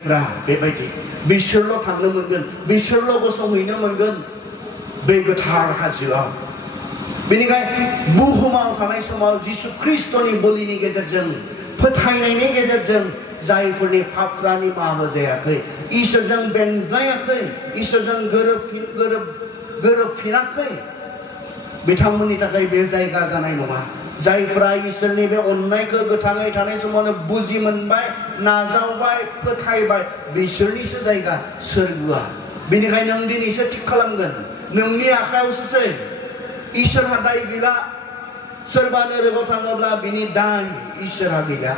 बेबायदि बिसोरल' थांनो मोनगोन, बिसोरल' गसंहैनो मोनगोन बे गोथार हाजोआव। बेनिखायनो बुहुमाव थानाय समाव जिसु ख्रिस्ट'नि बोलिनि गेजेरजों, फोथायनायनि गेजेरजों जायफोरनि पापफ्रा निमाहा जायाखै, इसोरजों बेंज्लायाखै, इसोरजों गोरोबफिनाखै, बिथांमोननि थाखाय बे जायगा जानाय नङा। जायफ्रा इसोरनि बे अननायखौ गोथाङै थानाय समावनो बुजि मोनबाय, नाजावबाय, फोथायबाय, बिसोरनिसो जायगा सोरगोआ। बेनिखायनो नों दिनैसो थिग खालामगोन, नोंनि आखायावसोसै। इसोरहा दाय गैला। सोरबा नोरगआव थाङोब्ला बिनि दाय इसोरहा गैला।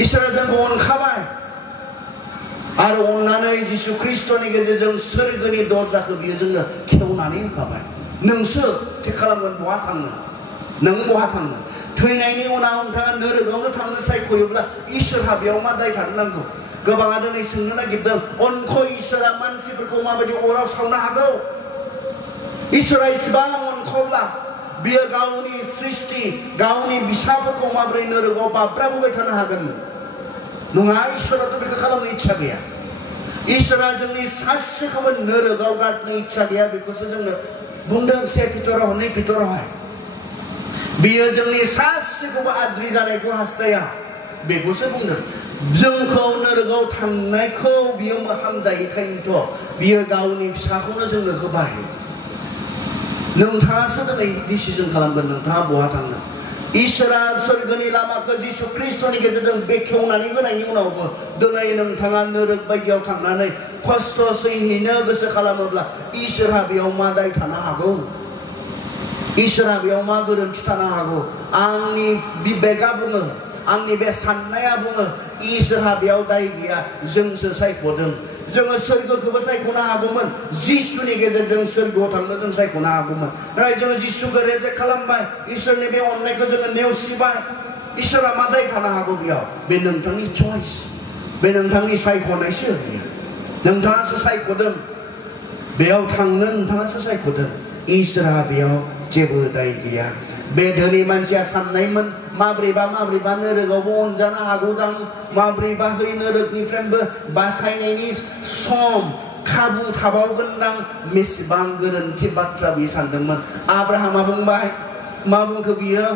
इसोरा जोंखौ अनखाबाय आरो अननानै जिसु ख्रिस्ट'नि गेजेरजों सोरगोनि दरजाखौ बियो जोंनो खेवनानै होखाबाय। नोंसो थिग खालामगोन बहा थांनो, नों बहा थांनो। थैनायनि उनाव नोंथाङा नोरगआवनो थांनो सायख'योब्ला इसोरहा बेयाव मा दाय थानो नांगौ? गोबाङा दिनै सोंनो नागिरदों, अनख' इसोरा मानसिफोरखौ माबायदि अराव सावनो हागौ? इसोरा इसिबां अनख'ब्ला बियो गावनि सृष्टि, गावनि फिसाफोरखौ माबोरै नोरगआव बाब्राबोबाय थानो हागोन? नङा, इसोराथ' बेखौ खालामनो इच्छा गैया। इसोरा जोंनि सासेखौबो नोरगआव गारनो इच्छा गैया। बेखौसो जोंनो बुंदों 1 पितराव 2 पितरावहाय। बियो जोंनि सासेखौबो आद्रि जानायखौ हास्थाया, बेखौसो बुंदों। जोंखौ नोरगआव थांनायखौ बियो हामजायैखायनोथ' बियो गावनि फिसाखौनो जोंनो होबाय। नोंथाङासो दिनै डिसिजन खालामगोन, नोंथाङा बहा थांनो। इसोरा सोरगोनि लामाखौ जिसु ख्रिस्ट'नि गेजेरजों बेखेवनानै होनायनि उनावबो दिनै नोंथाङा नोरग बायदियाव थांनानै खस्थ' सैहैनो गोसो खालामोब्ला इसोरहा बेयाव मा दाय थानो हागौ? इसोरा बेयाव मा गोरोन्थि थानो हागौ? आंनि बिबेगा बुङो, आंनि बे साननाया बुङो, इसोरहा बेयाव दाय गैया। जोंसो सायख'दों। जोङो सोरगोखौबो सायख'नो हागौमोन, जिसुनि गेजेरजों सोरगोआव थांनो जों सायख'नो हागौमोन। नाथाय जोङो जिसुखौ रेजेक्ट खालामबाय, इसोरनि बे अननायखौ जोङो नेवसिबाय। इसोरा मा दाय थानो हागौ बेयाव? बे नोंथांनि चइस, बे नोंथांनि सायख'नायसो। नोंथाङासो सायख'दों, बेयाव थांनो नोंथाङासो सायख'दों। इसोरा बेयाव जेबो दाय गैया। बे धोनि मानसिया साननायमोन, माब्रैबा नोरगआवबो अनजानो हागौदां, माब्रैबा बै नोरगनिफ्रायबो बासायनायनि सम खाबु थाबावगोनदां। बेसेबां गोरोन्थि बाथ्रा बियो सानदोंमोन। आब्राहामा बुंबाय, मा बुंखो बियो?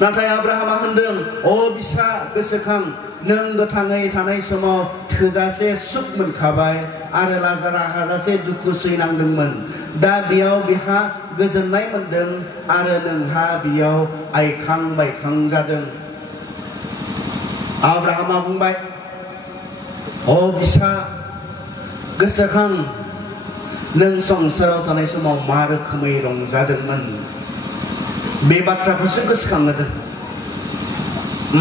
नाथाय आब्राहामा होनदों, अ बिसा गोसोखां, नों गोथाङै थानाय समाव थोजासे सुख मोनखाबाय आरो लाजारा हाजासे दुखु सैनांदोंमोन। दा बेयाव बिहा गोजोननाय मोनदों आरो नोंहा बेयाव आइखां बायखां जादों। आब्राहामा बुंबाय, अ बिसा गोसोखां, नों संसाराव थानाय समाव मा रोखोमै रंजादोंमोन। बे बाथ्राखौसो गोसोखांहोदों।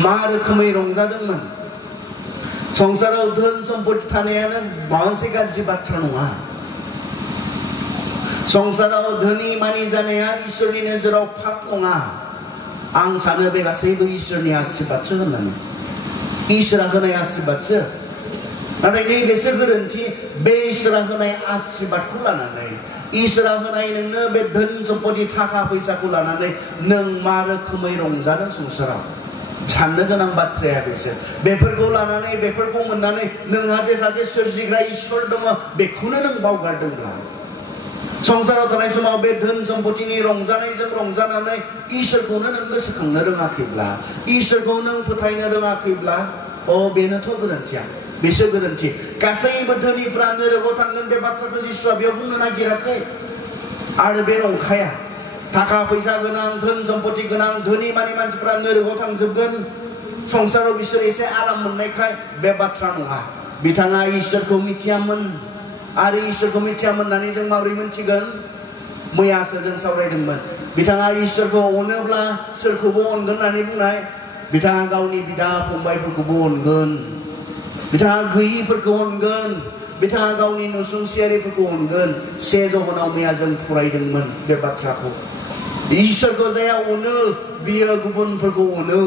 मा रोखोमै रंजादोंमोन। संसाराव धोन सम्पति थानायानो माबा मोनसे गाज्रि बाथ्रा नङा। संसाराव धोनि मानि जानाया इसोरनि नोजोराव पाप नङा। आं सानो बे गासैबो इसोरनि आशीर्बादसो होननानै, इसोरा होनाय आशीर्बादसो। नाथाय नैबेसो गोरोन्थि, बे इसोरा होनाय आशीर्बादखौ लानानै, इसोरा होनाय नोंनो बे धोन सम्पति थाखा फैसाखौ लानानै नों मा रोखोमै रंजादों संसाराव। साननो गोनां बाथ्राया बेसो। बेफोरखौ लानानै, बेफोरखौ मोननानै नोंहा जे सासे सोरजिग्रा इसोर दङ बेखौनो नों बावगारदोंब्ला, संसाराव थानाय समाव बे धोन सम्पतिनि रंजानायजों रंजानानै इसोरखौनो नों गोसोखांनो रोङाखैब्ला, इसोरखौ नों फोथायनो रोङाखैब्ला, अ बेनोथ' गोरोन्थिया। बेसो गोरोन्थि। गासैबो धोनिफ्रा नोरगआव थांगोन बे बाथ्राखौ जिसुआ बेयाव बुंनो नागिराखै। आरो बे नंखाया। थाखा फैसा गोनां, धोन सम्पति गोनां, धोनि मानि मानसिफ्रा नोरगआव थांजोबगोन। संसाराव बिसोर एसे आराम मोननायखाय बे बाथ्रा नङा। बिथाङा इसोरखौ मिथियामोन। आरो इसोरखौ मिथियामोन होननानै जों माबोरै मिथिगोन? मैयासो जों सावरायदोंमोन। बिथाङा इसोरखौ अनोब्ला सोरखौबो अनगोन होननानै बुंनाय। बिथाङा गावनि बिदा फंबायफोरखौबो अनगोन, बिथाङा गैयिफोरखौ अनगोन, बिथाङा गावनि नसुंसेयारिफोरखौ अनगोन। 1 ज'नाव मैया जों फरायदोंमोन बे बाथ्राखौ। इसोरखौ जाया अनो, बियो गुबुनफोरखौ अनो।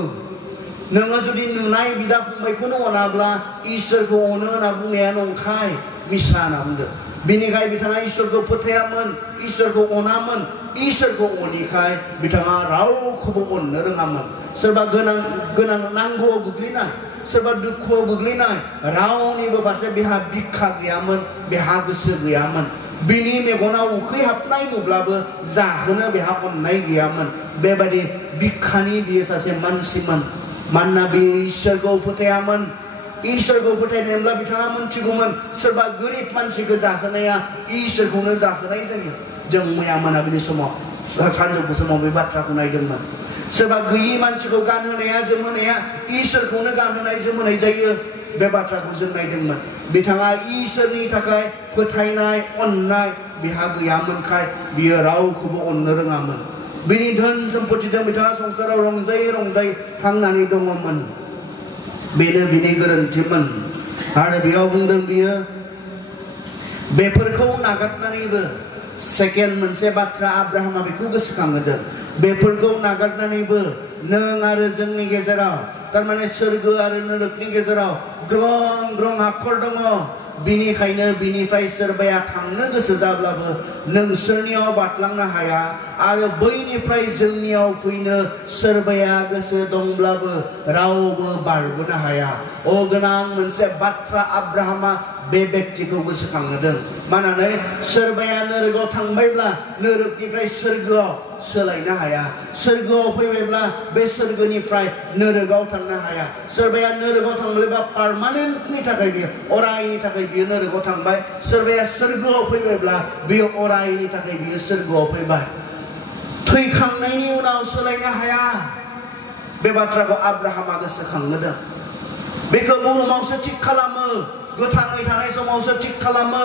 नोङो जुदि नुनाय बिदा फंबायखौनो अनाब्ला इसोरखौ अनो होनना बुंनाया नंखाय, मिसा होनना बुंदों। बेनिखाय बिथाङा इसोरखौ फोथायामोन, इसोरखौ अनामोन। इसोरखौ अनिखाय बिथाङा रावखौबो अननो रोङामोन। सोरबा गोनां नांगौआव गोग्लैनाय, सोरबा दुखुआव गोग्लैनाय रावनिबो फारसे बेहा बिखा गैयामोन बेहा गोसो गैयामोन बिनि मेगनाव उखै हाबनाय नुब्लाबो जाहोनो बेहा अननाय गैयामोन बेबायदि बिखानि बियो सासे मानसिमोन मानोना बियो इसोरखौ फोथायामोन इसोरखौ फोथायनायब्ला बिथाङा मोनथिगौमोन सोरबा गोरिब मानसिखौ जाहोनाया इसोरखौनो जाहोनाय जायो जों मैया मोनाबिलि समाव सानजौफु समाव बे बाथ्राखौ नायदोंमोन सोरबा गैयि मानसिखौ गानहोनाया जोमहोनाया इसोरखौनो गानहोनाय जोमहोनाय जायो बे बाथ्राखौ जों नायदोंमोन बिथाङा इसोरनि थाखाय फोथायनाय अननाय बिहा गैयामोनखाय बियो रावखौबो अननो रोङामोन बिनि धोन सम्पतिजों बिथाङा संसाराव रंजायै रंजायै थांनानै दङमोन बेनो बिनि गोरोन्थिमोन आरो बेयाव बुंदों बियो बेफोरखौ नागारनानैबो सेकेन्ड मोनसे बाथ्रा आब्राहामा बेखौ गोसोखांहोदों बेफोरखौ नागारनानैबो नों आरो जोंनि गेजेराव थारमाने सोरगो आरो नरकनि गेजेराव ग्रं ग्रं हाखर दङ बिनिखायनो बिनिफ्राय सोरबाया थांनो गोसो जाब्लाबो नोंसोरनियाव बारलांनो हाया आरो बैनिफ्राय जोंनियाव फैनो सोरबाया गोसो दंब्लाबो रावबो बारबोनो हाया अ गोनां मोनसे बाथ्रा आब्राहामा बे व्यक्तिखौ गोसोखांहोदों मानोना सोरबाया नरकआव थांबायब्ला नरकनिफ्राय सोरगोआव सोलायनो हाया सोरगोआव फैबायब्ला बे सोरगोनिफ्राय नरकआव थांनो हाया सोरबाया नरकआव थांबायब्ला पार्मानेन्टनि थाखाय बियो अरायनि थाखाय बियो नरकआव थांबाय सोरबाया सोरगोआव फैबायब्ला बियो अरायनि थाखाय बियो सोरगोआव फैबाय थैखांनायनि उनाव सोलायनो हाया बे बाथ्राखौ आब्राहामा गोसोखांहोदों बेखौ बुहुमावसो थिग खालामो गोथाङै थानाय समावसो थिग खालामो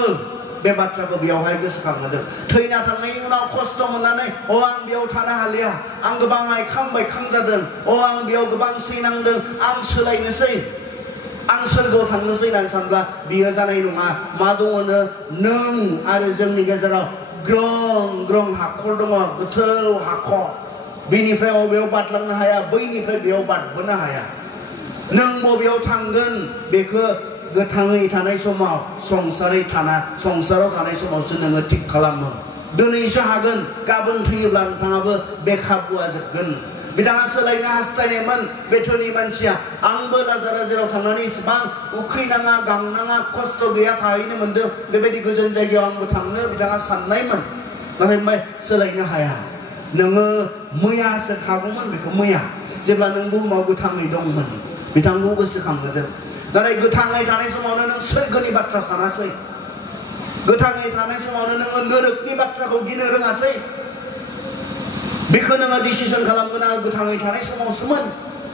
बे बाथ्राखौ बेयावहाय गोसोखांहोदों थैना थांनायनि उनाव खस्थ' मोननानै अ आं बेयाव थानो हालिया आं गोबां आइखां बायखां जादों अ आं बेयाव गोबां सैनांदों आं सोलायनोसै आं सोरगोआव थांनोसै होननानै सानब्ला बियो जानाय नङा मा दङनो नों आरो जोंनि गेजेराव ग्रं ग्रं हाखर दङ गोथौ हाखर बेनिफ्राय बबेयाव बारलांनो हाया बैनिफ्राय बेयाव बारबोनो हाया नों बबेयाव थांगोन बेखौ गोथाङै थानाय समाव संसाराव थानाय समावसो नोङो थिग खालामो दिनैसो हागोन गाबोन थैयोब्ला नोंथाङाबो बे खाबुआ जोबगोन बिथाङा सोलायनो हास्थायनायमोन बे धोनि मानसिया आंबो लाजारा जेराव थांनानै इसेबां उखैनाङा गांनाङा खस्थ' गैया थाहैनो मोन्दों बेबायदि गोजान जायगायाव आंबो थांनो बिथाङा साननायमोन नाथाय सोलायनो हाया नोङो मैयासो खागौमोन बेखौ मैया जेब्ला नों बुहुमाव गोथाङै दंमोन बिथांखौ गोसोखांहोदों नाथाय गोथाङै थानाय समावनो नों सोरगोनि बाथ्रा सानासै गोथाङै थानाय समावनो नोङो नरकनि बाथ्राखौ गिनो रोङासै बेखौ नोङो डिसिसन खालामगोना गोथाङै थानाय समावसोमोन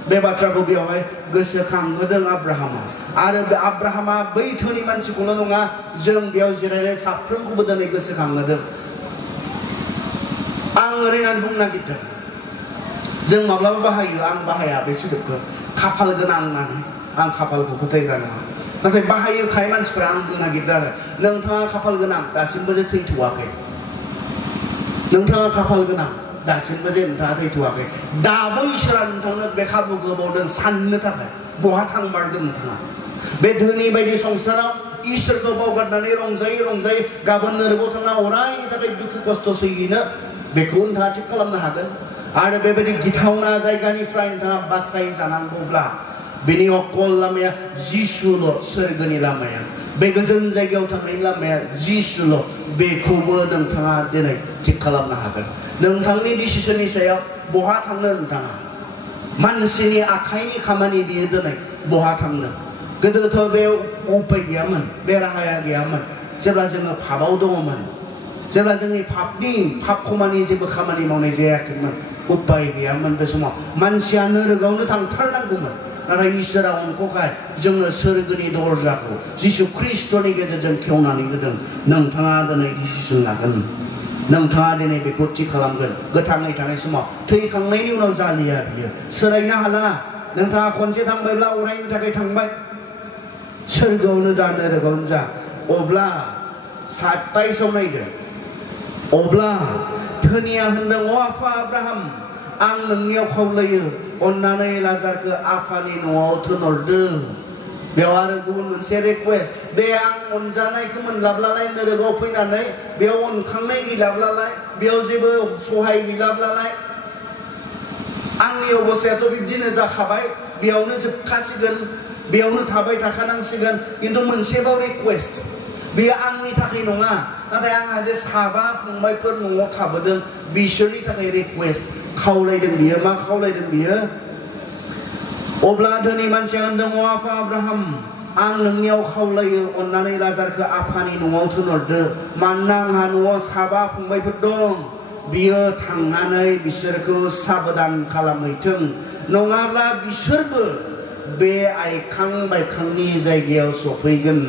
बे बाथ्राखौ बेयावहाय गोसोखांहोदों आब्राहामा आरो बे आब्राहामा बै धोनि मानसिखौल' नङा जों बेयाव जिरायनाय साफ्रोमखौबो दिनै गोसोखांहोदों आं ओरैनो बुंनो नागिरदों जों माब्लाबा बाहायो आं बाहाया बे सोदोबखौ खाफाल गोनां होननानै आं खाफालखौ फोथायग्रा नङा नाथाय बाहायोखाय मानसिफ्रा आं बुंनो नागिरदों आरो नोंथाङा खाफाल गोनां दासिमबो जे थैथ'वाखै नोंथाङा खाफाल गोनां दासिमबो जे नोंथाङा थैथ'वाखै दाबो इसोरा नोंथांनो बे खाबु होबावदों साननो थाखाय बहा थांमारगोन नोंथाङा बे धोनि बायदि संसाराव इसोरखौ बावगारनानै रंजायै गाबोन नरकआव थांना अरायनि थाखाय दुखु खस्थ' सैहैनो बेखौ नोंथाङा थिग खालामनो हागोन आरो बेबायदि गिथावना जायगानिफ्राय नोंथाङा बासायजानांगौब्ला बेनि अकल लामाया जिसुल' सोरगोनि लामाया बे गोजोन जायगायाव थांनायनि लामाया जिसुल' बेखौबो नोंथाङा दिनै थिग खालामनो हागोन नोंथांनि डिसिसननि सायाव बहा थांनो नोंथाङा मानसिनि आखाइनि खामानि बियो दिनै बहा थांनो गोदोथ' बे उपाय गैयामोन बे राहाया गैयामोन जेब्ला जोङो पापआव दङमोन जेब्ला जोंनि पाप खामानि जेबो खामानि मावनाय जायाखैमोन उपाय गैयामोन बे समाव मानसिया नरकआवनो थांथारनांगौमोन नाथाय इसोरा अनख'खाय जोंनो सोरगोनि दरजाखौ जिसु ख्रिस्ट'नि गेजेरजों खेवनानै होदों नोंथाङा दिनै डिसिसन लागोन नोंथाङा दिनै बेखौ थि खालामगोन गोथाङै थानाय समाव थैखांनायनि उनाव जालिया बियो सोलायनो हाला नोंथाङा खनसे थांबायब्ला अरायनि थाखाय थांबाय सोरगोआवनो जा नरकआवनो जा अब्ला 27 नायदो अब्ला धोनिया होनदों अ आफा आब्राहाम आं नोंनियाव खावलायो अन्नानै लाजारखौ आफानि न'आव थिनहरदो बेयाव आरो गुबुन मोनसे रिक्वेस्ट दे आं अनजानायखौ मोनलाब्लालाय नरकआव फैनानै बेयाव अनखांनाय गैलाब्लालाय बेयाव जेबो सहाय गैलाब्लालाय आंनि अबस्थायाथ' बिब्दिनो जाखाबाय बेयावनो जोबखासिगोन बेयावनो थाबाय थाखानांसिगोन खिन्थु मोनसेबाव रिक्वेस्ट बेयो आंनि थाखाय नङा नाथाय आंहा जे साबा फंबायफोर न'आव थाबोदों बिसोरनि थाखाय रिक्वेस्ट खावलायदों बियो मा खावलायदों बियो अब्ला धोनि मानसिया होनदों अ आफा आब्राहाम आं नोंनियाव खावलायो अननानै लाजारखौ आफानि न'आव थिनहरदो मानोना आंहा न'आव साबा फंबायफोर दं बियो थांनानै बिसोरखौ साबधान खालामहैथों नङाब्ला बिसोरबो बे आइखां बायखांनि जायगायाव सफैगोन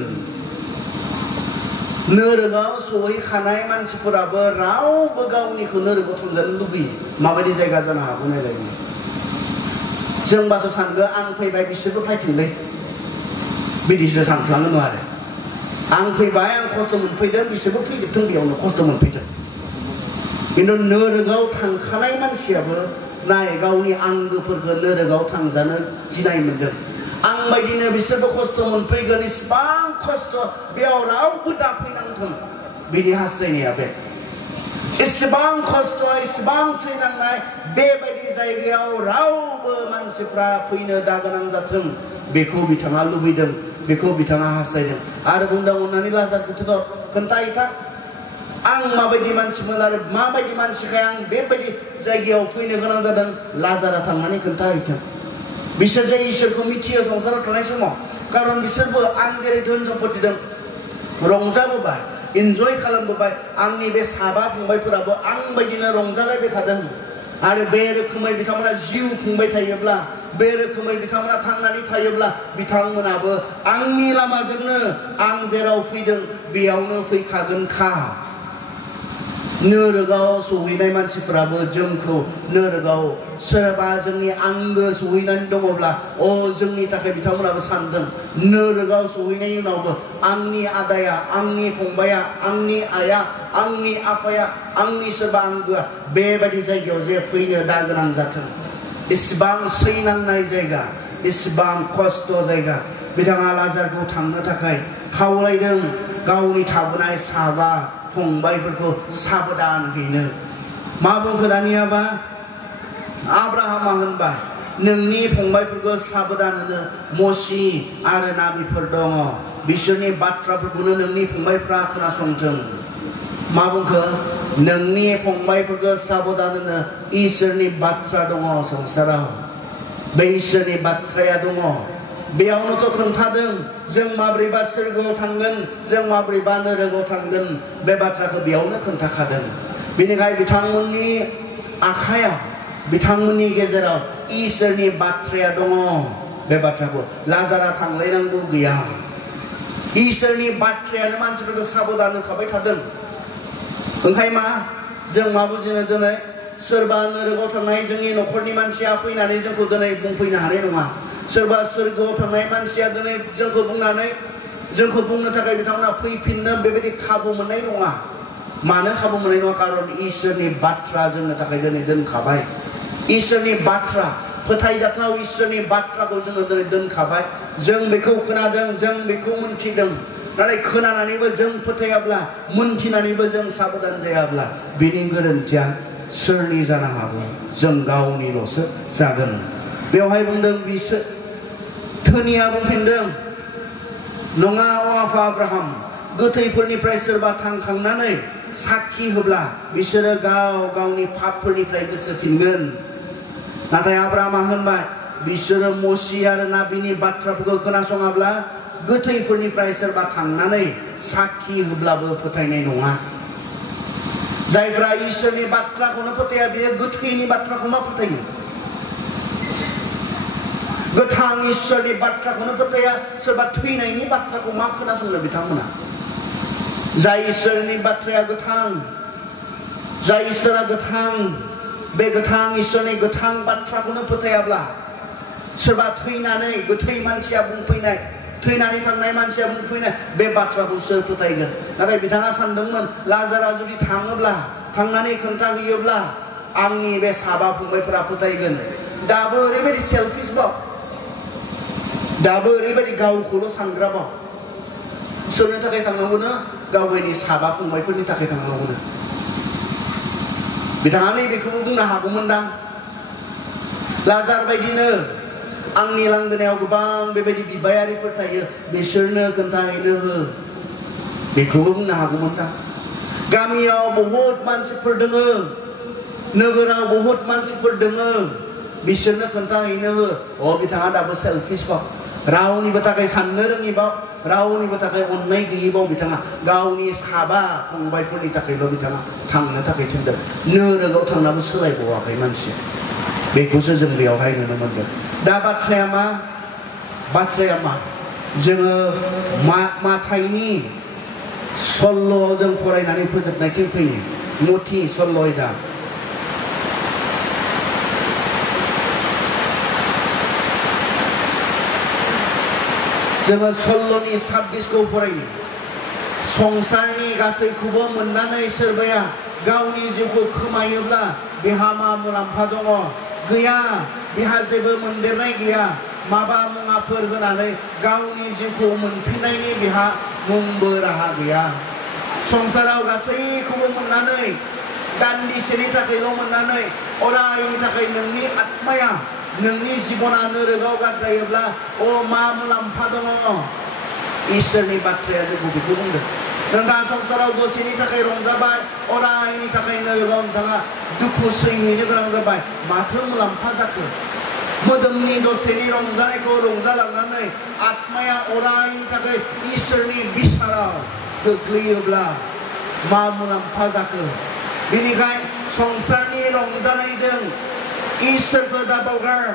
नोरोगाव सहैखानाय मानसिफोराबो रावबो गावनिखौ नोरोगाव थांजानो लुबैयो माबायदि जायगा जानो हागौ नायलाय जोंबाथ' सानगोन आं फैबाय बिसोरबो फैथोंलै बिदिसो सानफ्लाङो नङा आरो आं फैबाय आं खस्थ' मोनफैदों बिसोरबो फैजोबथों बेयावनो खस्थ' मोनफैदों खिन्थु नोरोगाव थांखानाय मानसियाबो नाय गावनि आंगोफोरखौ नोरोगाव थांजानो गिनाय मोनदों आं बायदिनो बिसोरबो खस्थ' मोनफैगोन इसिबां खस्थ' बेयाव रावबो दाफैनांथों बिनि हास्थायनाया बे इसिबां खस्थ' इसिबां सैनांनाय बेबायदि जायगायाव रावबो मानसिफ्रा फैनो दागोनां जाथों बेखौ बिथाङा लुबैदों बेखौ बिथाङा हास्थायदों आरो बुंदों अननानै लाजारखौ खोन्थाहैथा आं माबायदि मानसिमोन आरो माबायदि मानसिखाय आं बेबायदि जायगायाव फैनो गोनां जादों लाजारा थांनानै खोन्थाहैथों बिसोर जे इसोरखौ मिथियो संसाराव थानाय समाव खारन बिसोरबो आं जेरै धोन सम्पति दं रंजाबोबाय इन्जय खालामबोबाय आंनि बे साबा फंबायफोराबो आं बायदिनो रंजालायबाय थादों आरो बे रोखोमै बिथांमोना जिउ खुंबाय थायोब्ला बे रोखोमै बिथांमोना थांनानै थायोब्ला बिथांमोनाबो आंनि लामाजोंनो आं जेराव फैदों बेयावनो फैखागोनखा नोरोगाव सहैनाय मानसिफोराबो जोंखौ नोरोगाव सोरबा जोंनि आंगो सहैनानै दङब्ला अ जोंनि थाखाय बिथांमोनाबो सानदों नोरोगाव सहैनायनि उनावबो आंनि आदाया आंनि फंबाया आंनि आइया आंनि आफाया आंनि सोरबा आंगोआ बेबायदि जायगायाव जे फैनो दा गोनां जाथों इसिबां सैनांनाय जायगा इसिबां खस्थ' जायगा बिथाङा लाजारखौ थांनो थाखाय खावलायदों गावनि थाबोनाय साबा फंबायफोरखौ साबधान हैनो मा बुंखो दानियाबा आब्राहामा होनबाय नोंनि फंबायफोरखौ साबधान होनो मसि आरो नाबिफोर दङ बिसोरनि बाथ्राफोरखौनो नोंनि फंबायफ्रा खोनासंथों मा बुंखो नोंनि फंबायफोरखौ साबधान होनो इसोरनि बाथ्रा दङ संसाराव बे इसोरनि बाथ्राया दङ बेयावनोथ' खोन्थादों जों माब्रैबा सोरगोआव थांगोन जों माब्रैबा नोरोगाव थांगोन बे बाथ्राखौ बेयावनो खोन्थाखादों बेनिखायनो बिथांमोननि आखायाव बिथांमोननि गेजेराव इसोरनि बाथ्राया दङ बे बाथ्राखौ लाजारा थांलायनांगौ गैया इसोरनि बाथ्रायानो मानसिफोरखौ साबधान होखाबाय थादों ओंखायनो मा जों मा बुजिनो दिनै सोरबा नोरोगाव थांनाय जोंनि न'खरनि मानसिया फैनानै जोंखौ दिनै बुंफैनो हानाय नङा सोरबा सोरगोआव थांनाय मानसिया दिनै जोंखौ बुंनो थाखाय बिथांमोना फैफिननो बेबायदि खाबु मोननाय नङा मानो खाबु मोननाय नङा खारन इसोरनि बाथ्रा जोंनो थाखाय दिनै दोनखाबाय इसोरनि बाथ्रा फोथायजाथाव इसोरनि बाथ्राखौ जोङो दिनै दोनखाबाय जों बेखौ खोनादों जों बेखौ मोनथिदों नाथाय खोनानानैबो जों फोथायाब्ला मोनथिनानैबो जों साबधान जायाब्ला बिनि गोरोन्थिया सोरनि जानो हागौ जों गावनिल'सो जागोन बेवहाय बुंदों बिसोर धोनिया बुंफिनदों नङा अ आफा आब्राहाम गोथैफोरनिफ्राय सोरबा थांखांनानै साखि होब्ला बिसोरो गाव गावनि पापफोरनिफ्राय गोसोफिनगोन नाथाय आब्राहामा होनबाय बिसोरो मसि आरो नाबिनि बाथ्राफोरखौ खोनासङाब्ला गोथैफोरनिफ्राय सोरबा थांनानै साखि होब्लाबो फोथायनाय नङा जायफ्रा इसोरनि बाथ्राखौनो फोथाया बेयो गोथैनि बाथ्राखौ मा फोथायनो गोथां इसोरनि बाथ्राखौनो फोथाया सोरबा थैनायनि बाथ्राखौ मा खोनासंनो बिथांमोना जाय इसोरनि बाथ्राया गोथां जाय इसोरा गोथां बे गोथां इसोरनि गोथां बाथ्राखौनो फोथायाब्ला सोरबा थैनानै गोथै मानसिया बुंफैनाय थैनानै थांनाय मानसिया बुंफैनाय बे बाथ्राखौ सोर फोथायगोन नाथाय बिथाङा सानदोंमोन लाजारा जुदि थाङोब्ला थांनानै खोन्थाहैयोब्ला आंनि बे साबा फंबायफोरा फोथायगोन दाबो ओरैबायदि सेल्फिश बाव दाबो ओरैबायदि गावखौल' सानग्रा बाव सोरनि थाखाय थांनांगौनो गावनि साबा फंबायफोरनि थाखाय थांनांगौनो बिथाङा नैबेखौबो बुंनो हागौमोनदां लाजार बायदिनो आंनि लांगोनायाव गोबां बेबायदि बिबायारिफोर थायो बिसोरनो खोन्थाहैनो हो बेखौबो बुंनो हागौमोन दा गामियाव बहुत मानसिफोर दोङो नोगोराव बहुत मानसिफोर दोङो बिसोरनो खोन्थाहैनो हो अ बिथाङा दाबो सेल्फिश बाव रावनिबो थाखाय साननो रोङिबाव रावनिबो थाखाय अननाय गैयिबाव बिथाङा गावनि साबा फंबायफोरनि थाखायल' बिथाङा थांनो थाखाय थिनदों नोरोगाव थांनाबो सोलायबावाखै मानसिया बेखौसो जों बेयावहाय नुनो मोनगोन दा बाथ्राया मा जोङो माथाइनि सल्ल' जों फरायनानै फोजोबनायथिं फैयो मथि सल्ल' आयदा जोङो सल्ल'नि 26खौ फरायो संसारनि गासैखौबो मोननानै सोरबाया गावनि जिउखौ खोमायोब्ला बेहा मा मुलाम्फा दङ गैया बेहा जेबो मोनदेरनाय गैया माबा मुवाफोर होनानै गावनि जिउखौ मोनफिननायनि बेहा मुंबो राहा गैया संसाराव गासैखौबो मोननानै दान्दिसेनि थाखायल' मोननानै अरायनि थाखाय नोंनि आत्माया नोंनि जिबना नोरोगाव गारजायोब्ला अ मा मुलाम्फा दङ इसोरनि बाथ्राया जोंखौ बेखौ बुंदों नोंथाङा संसाराव दसेनि थाखाय रंजाबाय अरायनि थाखाय नोरोगाव नोंथाङा दुखु सैहैनो गोनां जाबाय माथो मुलाम्फा जाखो मोदोमनि दसेनि रंजानायखौ रंजालांनानै आत्माया अरायनि थाखाय इसोरनि बिसाराव गोग्लैयोब्ला मा मुलाम्फा जाखो बेनिखायनो संसारनि रंजानायजों इसोरखौ दाबावगार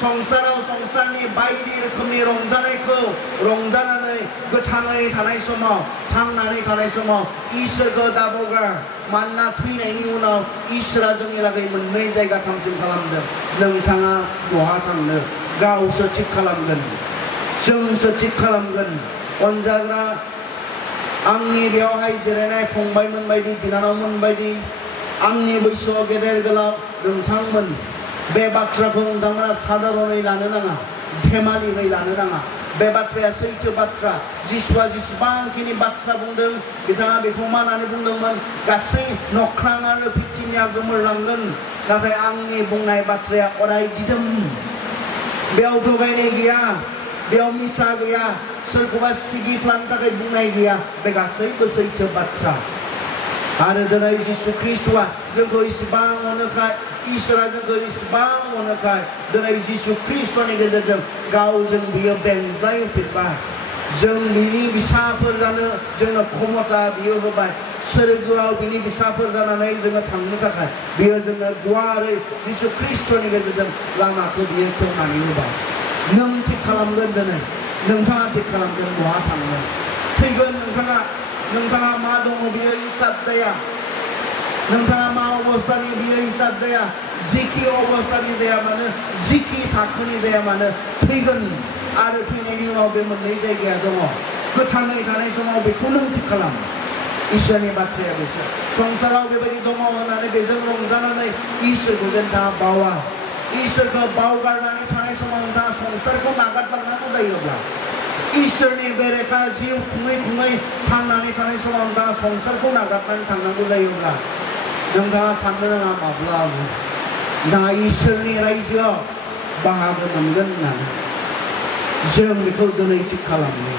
संसाराव संसारनि बायदि रोखोमनि रंजानायखौ रंजानानै गोथाङै थानाय समाव थांनानै थानाय समाव इसोरखौ दाबावगार मानोना थैनायनि उनाव इसोरा जोंनि लागै मोननै जायगा थामथिम खालामदों नोंथाङा बहा थांनो गावसो थिग खालामगोन जोंसो थिग खालामगोन अनजाग्रा आंनि बेयावहाय जिरायनाय फंबायमोन बायदि बिनानावमोन बायदि आंनि बैसोआव गेदेर गोलाव नोंथांमोन बे बाथ्राखौ नोंथांमोना साधारनै लानो नाङा धेमालियै लानो नाङा बे बाथ्राया सैथो बाथ्रा जिसुआ जेसेबांखिनि बाथ्रा बुंदों बिथाङा बेखौ मा होननानै बुंदोंमोन गासै नख्रां आरो पृथिबिया गोमोरलांगोन नाथाय आंनि बुंनाय बाथ्राया अराय दिदोम बेयाव थगायनाय गैया बेयाव मिसा गैया सोरखौबा सिगिफ्लानो थाखाय बुंनाय गैया बे गासैबो सैथो बाथ्रा आरो दिनै जिसु ख्रिस्ट'आ जोंखौ इसिबां अनोखाय इसोरा जोंखौ इसिबां अनोखाय दिनै जिसु ख्रिस्ट'नि गेजेरजों गावजों बियो बेंजाय होफिनबाय जों बिनि बिसाफोर जानो जोंनो क्षमता बियो होबाय सोरगोआव बिनि बिसाफोर जानानै जोङो थांनो थाखाय बियो जोंनो गुवारै जिसु ख्रिस्ट'नि गेजेरजों लामाखौ बियो खेवनानै होबाय नों थिग खालामगोन दिनै नोंथाङा थिग खालामगोन बहा थांगोन फैगोन नोंथाङा मा दङ बियो हिसाब जाया नोंथाङा मा अबस्थानि बियो हिसाब जाया जिखि अबस्थानि जाया मानो जिखि थाखोनि जाया मानो फैगोन आरो फैनायनि उनाव बे मोननै जायगाया दङ गोथाङै थानाय समाव बेखौ नों थिग खालाम इसोरनि बाथ्राया बेसोर संसाराव बेबायदि दङ होननानै बेजों रंजानानै इसोरखौ जेन नोंथाङा बावा इसोरखौ बावगारनानै थानाय समाव नोंथाङा संसारखौ नागारलांनांगौ जायोब्ला इसोरनि बेरेखा जिउ खुङै थांनानै थानाय समाव नोंथाङा संसारखौ नागारनानै थांनांगौ जायोब्ला नोंथाङा साननो नाङा माब्लाबो नोंथाङा इसोरनि रायजोआव बाहागो मोनगोन होननानै जों बेखौ दिनै थिग खालामनो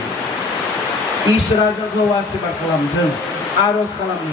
इसोरा जोंखौ आशीर्बाद खालामथों आरज खालामो